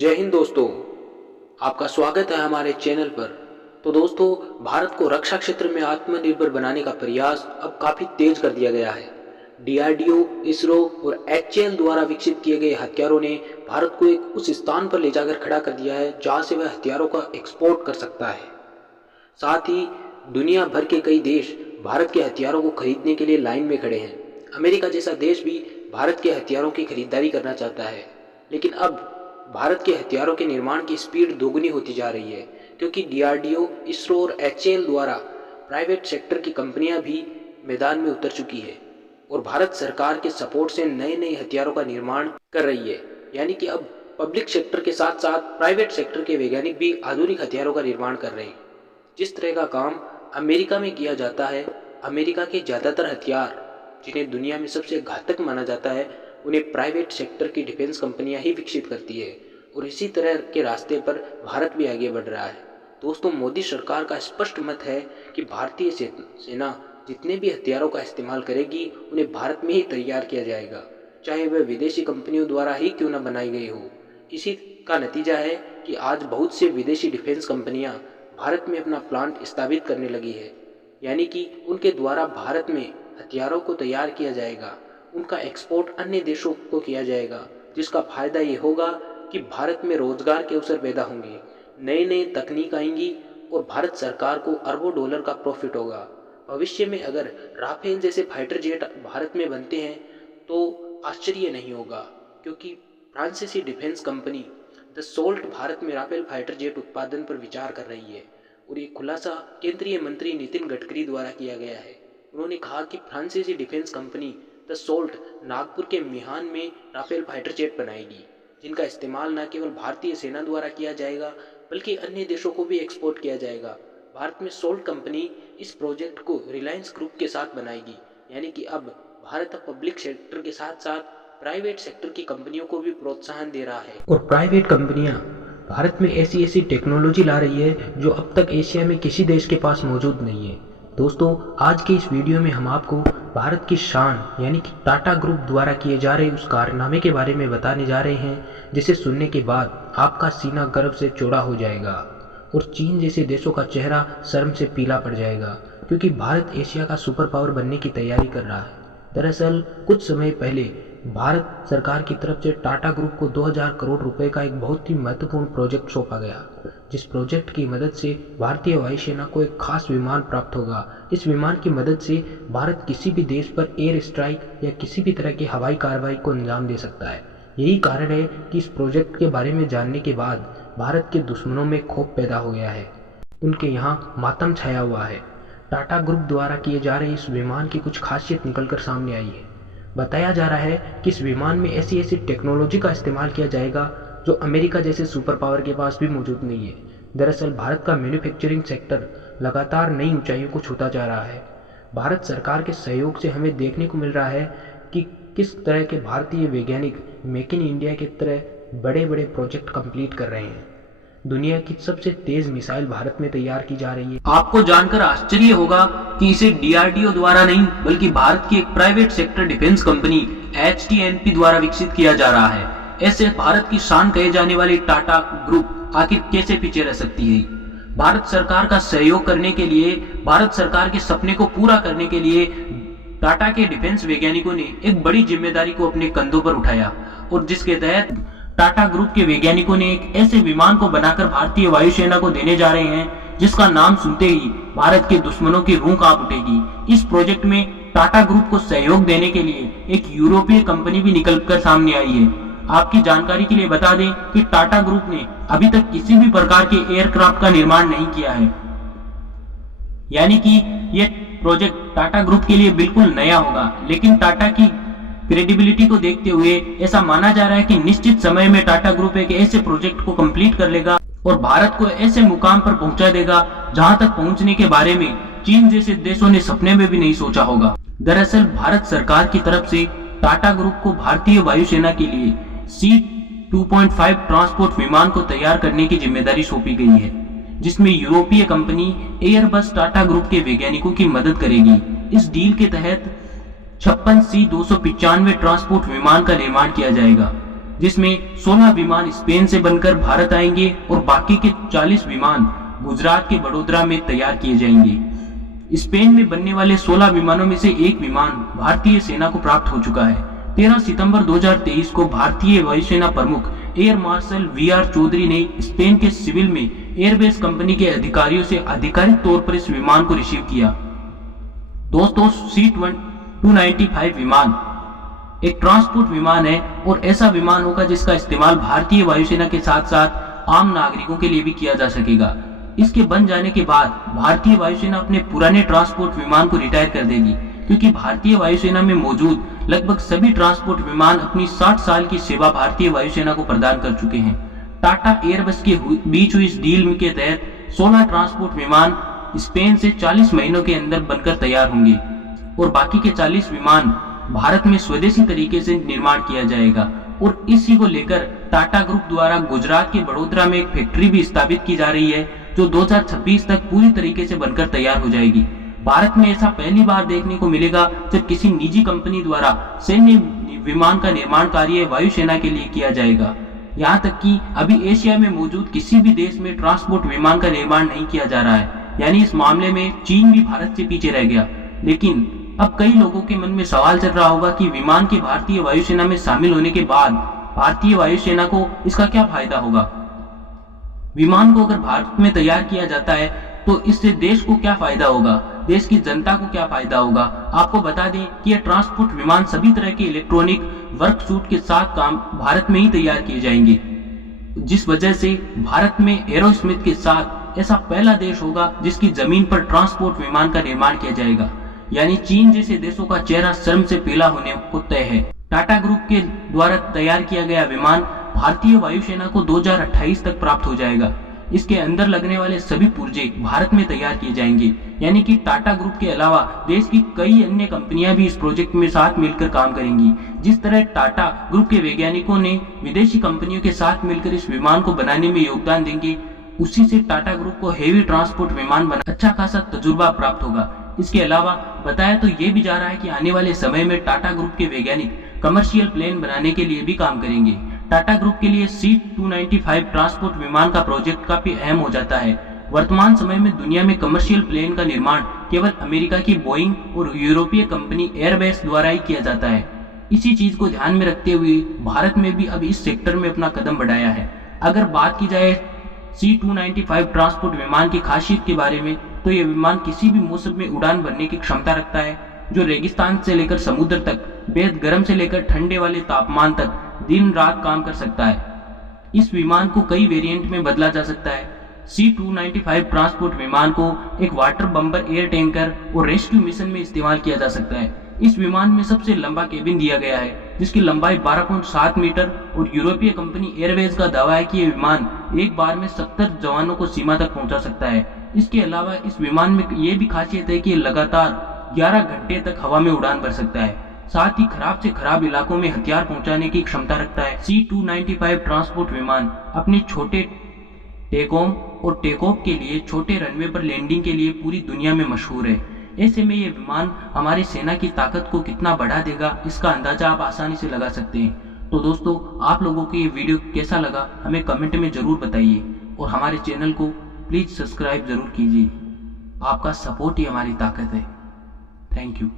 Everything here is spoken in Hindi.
जय हिंद दोस्तों, आपका स्वागत है हमारे चैनल पर। तो दोस्तों, भारत को रक्षा क्षेत्र में आत्मनिर्भर बनाने का प्रयास अब काफ़ी तेज कर दिया गया है। डीआरडीओ, इसरो और एचएएल द्वारा विकसित किए गए हथियारों ने भारत को एक उस स्थान पर ले जाकर खड़ा कर दिया है जहां से वह हथियारों का एक्सपोर्ट कर सकता है। साथ ही दुनिया भर के कई देश भारत के हथियारों को खरीदने के लिए लाइन में खड़े हैं। अमेरिका जैसा देश भी भारत के हथियारों की खरीदारी करना चाहता है, लेकिन अब भारत के हथियारों के निर्माण की स्पीड दोगुनी होती जा रही है, क्योंकि डीआरडीओ, इसरो और एचएएल द्वारा प्राइवेट सेक्टर की कंपनियां भी मैदान में उतर चुकी है और भारत सरकार के सपोर्ट से नए नए हथियारों का निर्माण कर रही है। यानी कि अब पब्लिक सेक्टर के साथ साथ प्राइवेट सेक्टर के वैज्ञानिक भी आधुनिक हथियारों का निर्माण कर रहे हैं। जिस तरह का काम अमेरिका में किया जाता है, अमेरिका के ज़्यादातर हथियार जिन्हें दुनिया में सबसे घातक माना जाता है, उन्हें प्राइवेट सेक्टर की डिफेंस कंपनियां ही विकसित करती है और इसी तरह के रास्ते पर भारत भी आगे बढ़ रहा है। दोस्तों, मोदी सरकार का स्पष्ट मत है कि भारतीय सेना जितने भी हथियारों का इस्तेमाल करेगी उन्हें भारत में ही तैयार किया जाएगा, चाहे वह विदेशी कंपनियों द्वारा ही क्यों न बनाई गई हो। इसी का नतीजा है कि आज बहुत से विदेशी डिफेंस कंपनियां भारत में अपना प्लांट स्थापित करने लगी है, यानी कि उनके द्वारा भारत में हथियारों को तैयार किया जाएगा, उनका एक्सपोर्ट अन्य देशों को किया जाएगा, जिसका फायदा ये होगा कि भारत में रोजगार के अवसर पैदा होंगे, नए नए तकनीक आएंगी और भारत सरकार को अरबों डॉलर का प्रॉफिट होगा। भविष्य में अगर राफेल जैसे फाइटर जेट भारत में बनते हैं तो आश्चर्य नहीं होगा, क्योंकि फ्रांसीसी डिफेंस कंपनी दसॉल्ट भारत में राफेल फाइटर जेट उत्पादन पर विचार कर रही है और ये खुलासा केंद्रीय मंत्री नितिन गडकरी द्वारा किया गया है। उन्होंने कहा कि फ्रांसीसी डिफेंस कंपनी दसॉल्ट नागपुर के मिहान में राफेल फाइटर जेट बनाएगी, जिनका इस्तेमाल न केवल भारतीय सेना द्वारा किया जाएगा बल्कि अन्य देशों को भी एक्सपोर्ट किया जाएगा। भारत में सोल्ट कंपनी इस प्रोजेक्ट को रिलायंस ग्रुप के साथ बनाएगी, यानी कि अब भारत पब्लिक सेक्टर के साथ साथ प्राइवेट सेक्टर की कंपनियों को भी प्रोत्साहन दे रहा है और प्राइवेट कंपनियां भारत में ऐसी ऐसी टेक्नोलॉजी ला रही है जो अब तक एशिया में किसी देश के पास मौजूद नहीं है। दोस्तों, आज के इस वीडियो में हम आपको भारत की शान यानी कि टाटा ग्रुप द्वारा किए जा रहे उस कारनामे के बारे में बताने जा रहे हैं, जिसे सुनने के बाद आपका सीना गर्व से चौड़ा हो जाएगा और चीन जैसे देशों का चेहरा शर्म से पीला पड़ जाएगा, क्योंकि भारत एशिया का सुपर पावर बनने की तैयारी कर रहा है। दरअसल कुछ समय पहले भारत सरकार की तरफ से टाटा ग्रुप को 2000 करोड़ रुपए का एक बहुत ही महत्वपूर्ण प्रोजेक्ट सौंपा गया, जिस प्रोजेक्ट की मदद से भारतीय वायुसेना को एक खास विमान प्राप्त होगा। इस विमान की मदद से भारत किसी भी देश पर एयर स्ट्राइक या किसी भी तरह की हवाई कार्रवाई को अंजाम दे सकता है। यही कारण है कि इस प्रोजेक्ट के बारे में जानने के बाद भारत के दुश्मनों में खौफ पैदा हो गया है, उनके यहाँ मातम छाया हुआ है। टाटा ग्रुप द्वारा किए जा रहे इस विमान की कुछ खासियत निकलकर सामने आई है। बताया जा रहा है कि इस विमान में ऐसी ऐसी टेक्नोलॉजी का इस्तेमाल किया जाएगा जो अमेरिका जैसे सुपर पावर के पास भी मौजूद नहीं है। दरअसल भारत का मैन्युफैक्चरिंग सेक्टर लगातार नई ऊंचाइयों को छूता जा रहा है। भारत सरकार के सहयोग से हमें देखने को मिल रहा है कि किस तरह के भारतीय वैज्ञानिक मेक इन इंडिया की तरह बड़े बड़े प्रोजेक्ट कंप्लीट कर रहे हैं। दुनिया की सबसे तेज मिसाइल भारत में तैयार की जा रही है। आपको जानकर आश्चर्य होगा कि इसे डीआरडीओ द्वारा नहीं बल्कि भारत की एक प्राइवेट सेक्टर डिफेंस कंपनी एचटीएनपी द्वारा विकसित किया जा रहा है। ऐसे भारत की शान कहे जाने वाली टाटा ग्रुप आखिर कैसे पीछे रह सकती है? भारत सरकार का सहयोग करने के लिए, भारत सरकार के सपने को पूरा करने के लिए टाटा के डिफेंस वैज्ञानिकों ने एक बड़ी जिम्मेदारी को अपने कंधों पर उठाया और जिसके तहत टाटा ग्रुप के वैज्ञानिकों ने एक ऐसे विमान को बनाकर भारतीय वायुसेना को देने जा रहे हैं जिसका नाम सुनते ही भारत के दुश्मनों की रूह कांप उठेगी। इस प्रोजेक्ट में टाटा ग्रुप को सहयोग देने के लिए एक यूरोपीय कंपनी भी निकलकर सामने आई है। आपकी जानकारी के लिए बता दें कि टाटा ग्रुप ने अभी तक किसी भी प्रकार के एयरक्राफ्ट का निर्माण नहीं किया है, यानी कि यह प्रोजेक्ट टाटा ग्रुप के लिए बिल्कुल नया होगा। लेकिन टाटा की क्रेडिबिलिटी को देखते हुए ऐसा माना जा रहा है कि निश्चित समय में टाटा ग्रुप एक ऐसे प्रोजेक्ट को कंप्लीट कर लेगा और भारत को ऐसे मुकाम पर पहुंचा देगा जहां तक पहुंचने के बारे में चीन जैसे देशों ने सपने में भी नहीं सोचा होगा। दरअसल भारत सरकार की तरफ से टाटा ग्रुप को भारतीय वायुसेना के लिए C-2.5 ट्रांसपोर्ट विमान को तैयार करने की जिम्मेदारी सौंपी गई है, जिसमें यूरोपीय कंपनी एयरबस टाटा ग्रुप के वैज्ञानिकों की मदद करेगी। इस डील के तहत 56 C-295 ट्रांसपोर्ट विमान का निर्माण किया जाएगा। जिसमें 16 विमान स्पेन से बनकर भारत आएंगे और बाकी के 40 विमान गुजरात के वडोदरा में तैयार किए जाएंगे। स्पेन में बनने वाले 16 विमानों में से एक विमान भारतीय सेना को प्राप्त हो चुका है। 13 सितंबर 2023 को भारतीय वायुसेना प्रमुख एयर मार्शल वीआर चौधरी ने स्पेन के सिविल में एयरबेस कंपनी के अधिकारियों से आधिकारिक तौर पर इस विमान को रिसीव किया। दोस्तों, C-295 विमान एक ट्रांसपोर्ट विमान है और ऐसा विमान होगा जिसका इस्तेमाल भारतीय वायुसेना के साथ साथ आम नागरिकों के लिए भी किया जा सकेगा। इसके बन जाने के बाद भारतीय वायुसेना अपने पुराने ट्रांसपोर्ट विमान को रिटायर कर देगी, क्योंकि भारतीय वायुसेना में मौजूद लगभग सभी ट्रांसपोर्ट विमान अपनी 60 साल की सेवा भारतीय वायुसेना को प्रदान कर चुके हैं। टाटा एयरबस के बीच हुई इस डील के तहत 16 ट्रांसपोर्ट विमान स्पेन से 40 महीनों के अंदर बनकर तैयार होंगे और बाकी के 40 विमान भारत में स्वदेशी तरीके से निर्माण किया जाएगा। और इसी को लेकर टाटा ग्रुप द्वारा गुजरात के वडोदरा में एक फैक्ट्री भी स्थापित की जा रही है, जो 2026 तक पूरी तरीके से बनकर तैयार हो जाएगी। भारत में ऐसा पहली बार देखने को मिलेगा जब किसी निजी कंपनी द्वारा सैन्य विमान का निर्माण कार्य वायुसेना के लिए किया जाएगा। यहाँ तक कि अभी एशिया में मौजूद किसी भी देश में ट्रांसपोर्ट विमान का निर्माण नहीं किया जा रहा है, यानी इस मामले में चीन भी भारत से पीछे रह गया। लेकिन अब कई लोगों के मन में सवाल चल रहा होगा कि विमान के भारतीय वायुसेना में शामिल होने के बाद भारतीय वायुसेना को इसका क्या फायदा होगा। विमान को अगर भारत में तैयार किया जाता है तो इससे देश को क्या फायदा होगा, देश की जनता को क्या फायदा होगा। आपको बता दें कि यह ट्रांसपोर्ट विमान सभी तरह के इलेक्ट्रॉनिक वर्क सूट के साथ काम भारत में ही तैयार किए जाएंगे, जिस वजह से भारत में एरोस्मिथ के साथ ऐसा पहला देश होगा जिसकी जमीन पर ट्रांसपोर्ट विमान का निर्माण किया जाएगा। यानी चीन जैसे देशों का चेहरा शर्म से पीला होने को तय है। टाटा ग्रुप के द्वारा तैयार किया गया विमान भारतीय वायुसेना को 2028 तक प्राप्त हो जाएगा। इसके अंदर लगने वाले सभी पुर्जे भारत में तैयार किए जाएंगे, यानी कि टाटा ग्रुप के अलावा देश की कई अन्य कंपनियां भी इस प्रोजेक्ट में साथ मिलकर काम करेंगी। जिस तरह टाटा ग्रुप के वैज्ञानिकों ने विदेशी कंपनियों के साथ मिलकर इस विमान को बनाने में योगदान देंगे, उसी से टाटा ग्रुप को हेवी ट्रांसपोर्ट विमान बना अच्छा खासा तजुर्बा प्राप्त होगा। इसके अलावा बताया तो ये भी जा रहा है कि आने वाले समय में टाटा ग्रुप के वैज्ञानिक कमर्शियल प्लेन बनाने के लिए भी काम करेंगे। टाटा ग्रुप के लिए C-295 ट्रांसपोर्ट विमान का प्रोजेक्ट काफी अहम हो जाता है। वर्तमान समय में दुनिया में कमर्शियल प्लेन का निर्माण केवल अमेरिका की बोइंग और यूरोपीय कंपनी एयरबस द्वारा ही किया जाता है। इसी चीज को ध्यान में रखते हुए भारत में भी अब इस सेक्टर में अपना कदम बढ़ाया है। अगर बात की जाए C-295 ट्रांसपोर्ट विमान की खासियत के बारे में, तो यह विमान किसी भी मौसम में उड़ान भरने की क्षमता रखता है, जो रेगिस्तान से लेकर समुद्र तक, बेहद गर्म से लेकर ठंडे वाले तापमान तक दिन रात काम कर सकता है। इस विमान को कई वेरिएंट में बदला जा सकता है। C-295 ट्रांसपोर्ट विमान को एक वाटर बम्पर एयर टैंकर और रेस्क्यू मिशन में इस्तेमाल किया जा सकता है। इस विमान में सबसे लंबा केबिन दिया गया है, जिसकी लंबाई 12.7 मीटर और यूरोपीय कंपनी एयरवेज का दावा है कि यह विमान एक बार में 70 जवानों को सीमा तक पहुंचा सकता है। इसके अलावा इस विमान में यह भी खासियत है कि यह लगातार 11 घंटे तक हवा में उड़ान भर सकता है। साथ ही खराब से खराब इलाकों में हथियार पहुंचाने की क्षमता रखता है। C-295 ट्रांसपोर्ट विमान अपने छोटे टेक ऑफ और टेक ऑफ के लिए, छोटे रनवे पर लैंडिंग के लिए पूरी दुनिया में मशहूर है। ऐसे में ये विमान हमारी सेना की ताकत को कितना बढ़ा देगा, इसका अंदाजा आप आसानी से लगा सकते हैं। तो दोस्तों, आप लोगों को ये वीडियो कैसा लगा हमें कमेंट में जरूर बताइए और हमारे चैनल को प्लीज सब्सक्राइब जरूर कीजिए। आपका सपोर्ट ही हमारी ताकत है। Thank you.